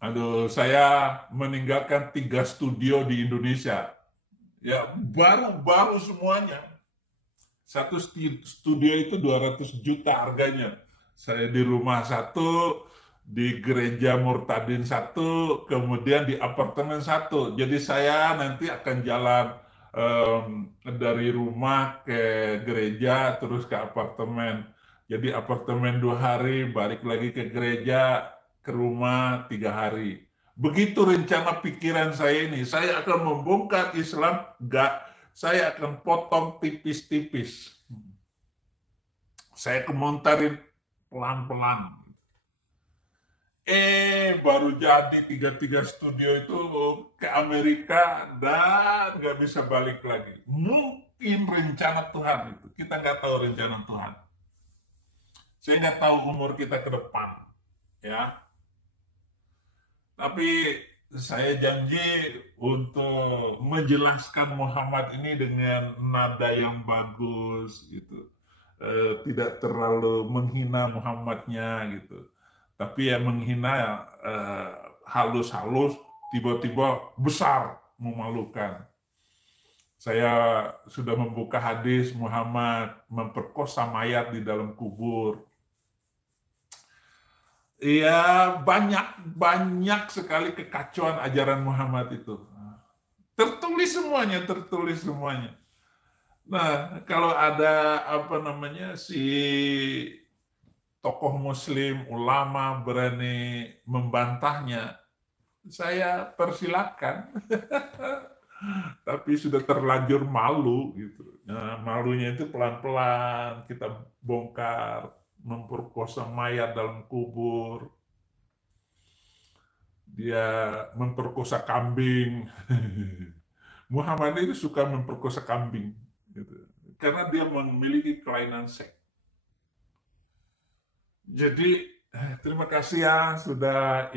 Aduh, saya meninggalkan 3 studio di Indonesia. Ya, baru semuanya. Satu studio itu 200 juta harganya. Saya di rumah satu, di gereja Murtadin satu, kemudian di apartemen satu. Jadi saya nanti akan jalan dari rumah ke gereja terus ke apartemen. Jadi apartemen 2 hari, balik lagi ke gereja, ke rumah 3 hari. Begitu rencana pikiran saya ini. Saya akan membongkar Islam, saya akan potong tipis-tipis. Saya kemontarin pelan-pelan. Baru jadi 3 studio itu ke Amerika dan nggak bisa balik lagi. Mungkin rencana Tuhan itu. Kita nggak tahu rencana Tuhan. Saya nggak tahu umur kita ke depan. Ya. Tapi saya janji untuk menjelaskan Muhammad ini dengan nada yang bagus gitu. Tidak terlalu menghina Muhammadnya gitu. Tapi ya menghina halus-halus, tiba-tiba besar, memalukan. Saya sudah membuka hadis Muhammad memperkosa mayat di dalam kubur. Iya, banyak sekali kekacauan ajaran Muhammad itu. Tertulis semuanya. Nah, kalau ada si tokoh Muslim, ulama berani membantahnya, saya persilakan. Tapi sudah terlanjur malu gitu. Nah, malunya itu pelan-pelan kita bongkar, memperkosa mayat dalam kubur. Dia memperkosa kambing. Muhammad itu suka memperkosa kambing gitu. Karena dia memiliki kelainan seks. Jadi terima kasih ya sudah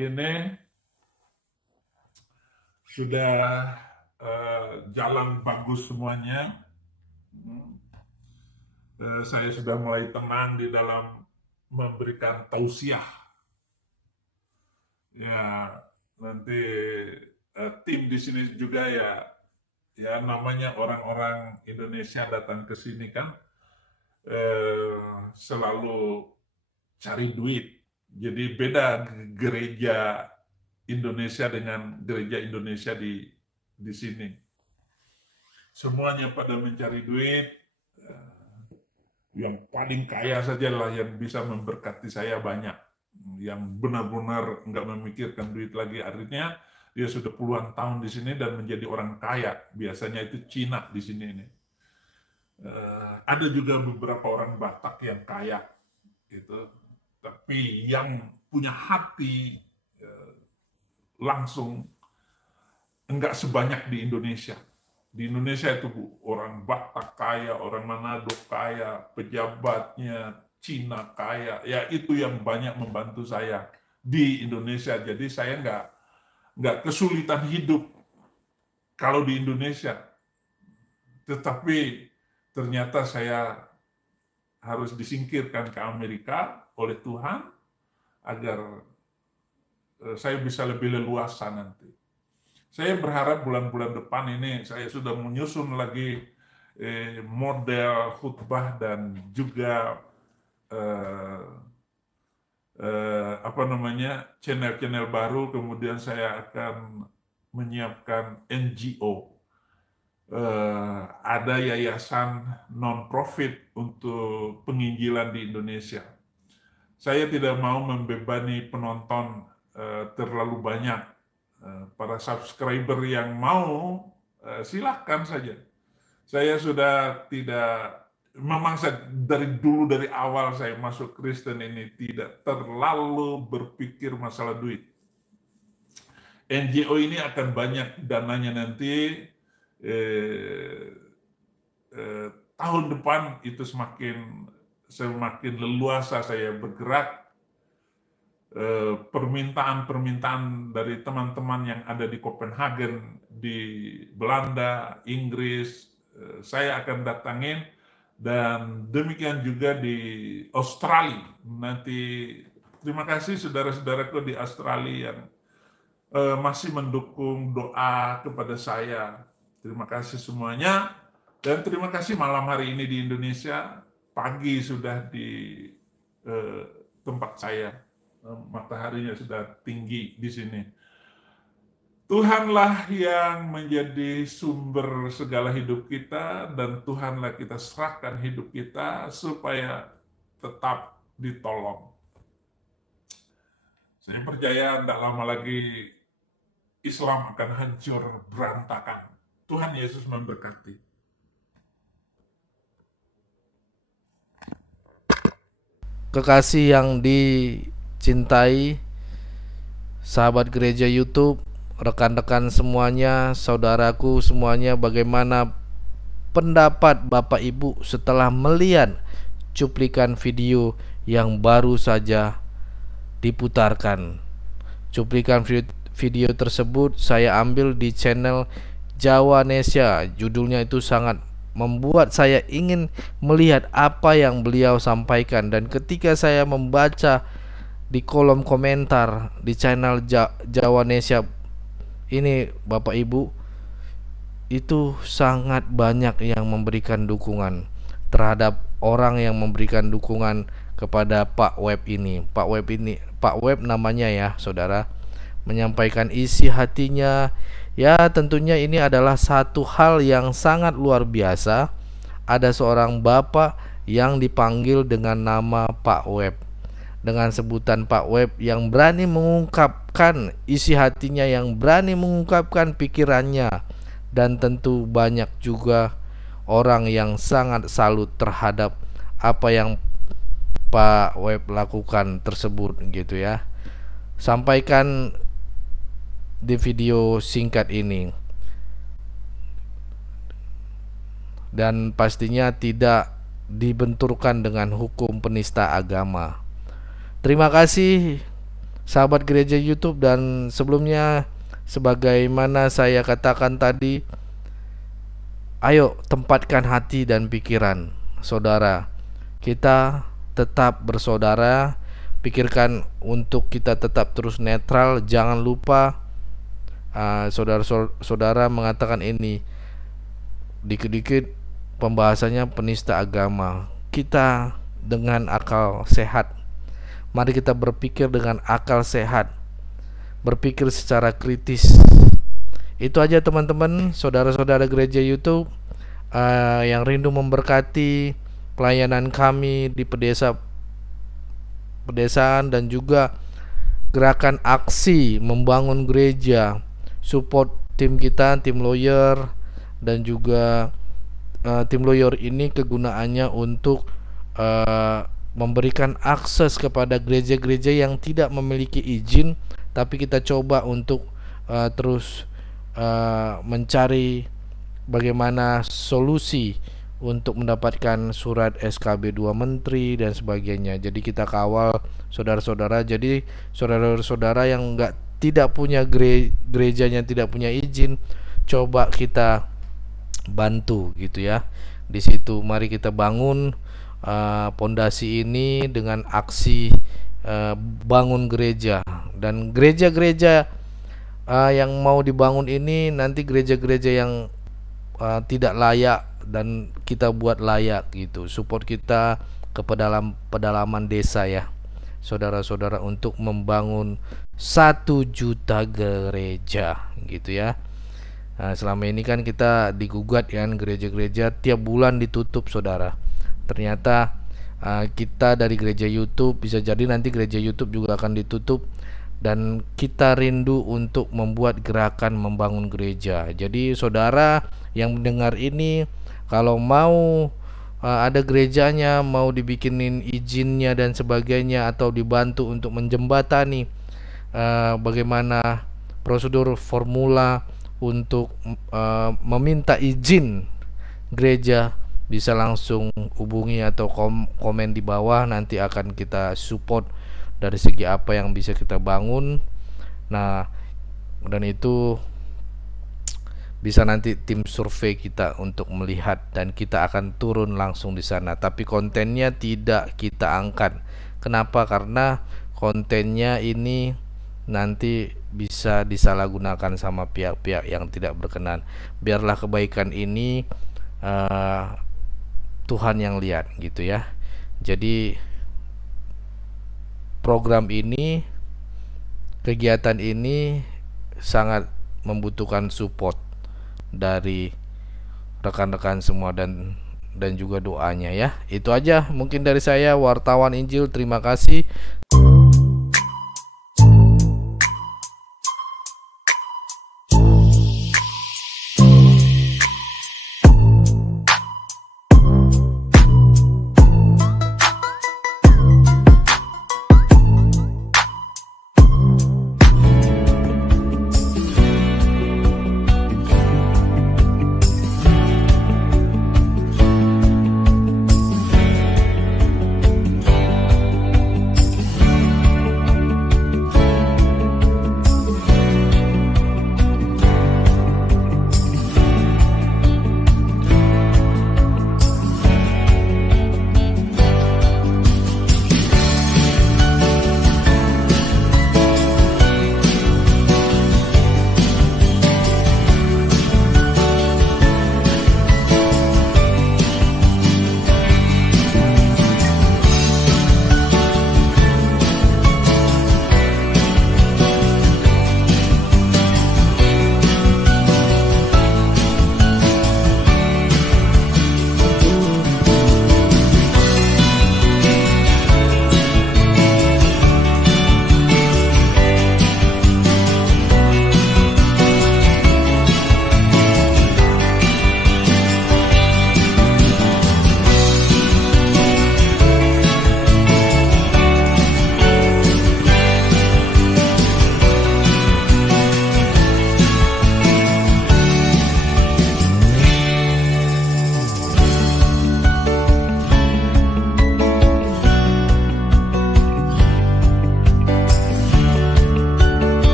jalan bagus semuanya. Saya sudah mulai tenang di dalam memberikan tausiah. Ya, nanti tim di sini juga ya namanya orang-orang Indonesia datang ke sini kan selalu cari duit. Jadi beda gereja Indonesia dengan gereja Indonesia di sini. Semuanya pada mencari duit. Yang paling kaya sajalah yang bisa memberkati saya banyak. Yang benar-benar nggak memikirkan duit lagi. Artinya dia sudah puluhan tahun di sini dan menjadi orang kaya. Biasanya itu Cina di sini ini. Ada juga beberapa orang Batak yang kaya, gitu. Tapi yang punya hati langsung enggak sebanyak di Indonesia. Di Indonesia itu orang Batak kaya, orang Manado kaya, pejabatnya Cina kaya. Ya itu yang banyak membantu saya di Indonesia. Jadi saya nggak kesulitan hidup kalau di Indonesia. Tetapi ternyata saya harus disingkirkan ke Amerika oleh Tuhan agar saya bisa lebih leluasa nanti. Saya berharap bulan-bulan depan ini saya sudah menyusun lagi model khutbah dan juga channel-channel baru. Kemudian saya akan menyiapkan NGO. Ada yayasan non-profit untuk penginjilan di Indonesia. Saya tidak mau membebani penonton terlalu banyak. Para subscriber yang mau silahkan saja. Saya sudah tidak, memang dari awal saya masuk Kristen ini tidak terlalu berpikir masalah duit. NGO ini akan banyak dananya nanti. Tahun depan itu semakin leluasa saya bergerak. Permintaan dari teman-teman yang ada di Copenhagen, di Belanda, Inggris, saya akan datangin, dan demikian juga di Australia. Nanti terima kasih saudara-saudaraku di Australia yang masih mendukung doa kepada saya. Terima kasih semuanya, dan terima kasih malam hari ini di Indonesia, pagi sudah di tempat saya. Mataharinya sudah tinggi di sini. Tuhanlah yang menjadi sumber segala hidup kita, dan Tuhanlah kita serahkan hidup kita supaya tetap ditolong. Saya percaya tidak lama lagi Islam akan hancur berantakan. Tuhan Yesus memberkati. Kekasih yang dicintai, sahabat gereja YouTube, rekan-rekan semuanya, saudaraku semuanya, bagaimana pendapat Bapak Ibu setelah melihat cuplikan video yang baru saja diputarkan? Cuplikan video tersebut saya ambil di channel Jawanesia. Judulnya itu sangat membuat saya ingin melihat apa yang beliau sampaikan, dan ketika saya membaca di kolom komentar di channel Jawanesia ini, Bapak Ibu, itu sangat banyak yang memberikan dukungan terhadap orang yang memberikan dukungan kepada Pak Web ini. Pak Web namanya ya, saudara, menyampaikan isi hatinya. Ya, tentunya ini adalah satu hal yang sangat luar biasa. Ada seorang bapak yang dipanggil dengan nama Pak Web, dengan sebutan Pak Web, yang berani mengungkapkan isi hatinya, yang berani mengungkapkan pikirannya. Dan tentu banyak juga orang yang sangat salut terhadap apa yang Pak Web lakukan tersebut, gitu ya. Sampaikan di video singkat ini, dan pastinya tidak dibenturkan dengan hukum penista agama. Terima kasih sahabat gereja YouTube, dan sebelumnya sebagaimana saya katakan tadi, ayo tempatkan hati dan pikiran saudara. Kita tetap bersaudara, pikirkan untuk kita tetap terus netral. Jangan lupa saudara-saudara mengatakan ini, dikit-dikit pembahasannya penista agama. Kita dengan akal sehat, mari kita berpikir dengan akal sehat, berpikir secara kritis. Itu aja teman-teman, saudara-saudara gereja YouTube yang rindu memberkati pelayanan kami di pedesaan dan juga gerakan aksi membangun gereja. Support tim kita, tim lawyer, dan juga tim lawyer ini kegunaannya untuk memberikan akses kepada gereja-gereja yang tidak memiliki izin, tapi kita coba untuk terus mencari bagaimana solusi untuk mendapatkan surat SKB 2 menteri dan sebagainya. Jadi kita kawal saudara-saudara. Jadi saudara-saudara yang tidak punya gerejanya tidak punya izin, coba kita bantu gitu ya. Di situ mari kita bangun pondasi ini dengan aksi bangun gereja. Dan gereja-gereja yang mau dibangun ini nanti gereja-gereja yang tidak layak dan kita buat layak gitu. Support kita ke pedalaman desa ya saudara-saudara, untuk membangun 1 juta gereja gitu ya. Nah, selama ini kan kita digugat kan, gereja-gereja tiap bulan ditutup saudara. Ternyata kita dari gereja YouTube, bisa jadi nanti gereja YouTube juga akan ditutup, dan kita rindu untuk membuat gerakan membangun gereja. Jadi saudara yang mendengar ini, kalau mau ada gerejanya, mau dibikinin izinnya dan sebagainya, atau dibantu untuk menjembatani bagaimana prosedur formula untuk meminta izin gereja, bisa langsung hubungi atau komen di bawah. Nanti akan kita support dari segi apa yang bisa kita bangun. Nah, dan itu bisa nanti tim survei kita untuk melihat, dan kita akan turun langsung di sana. Tapi kontennya tidak kita angkat. Kenapa? Karena kontennya ini nanti bisa disalahgunakan sama pihak-pihak yang tidak berkenan. Biarlah kebaikan ini Tuhan yang lihat gitu ya. Jadi program ini, kegiatan ini sangat membutuhkan support dari rekan-rekan semua dan juga doanya ya. Itu aja mungkin dari saya, wartawan Injil. Terima kasih.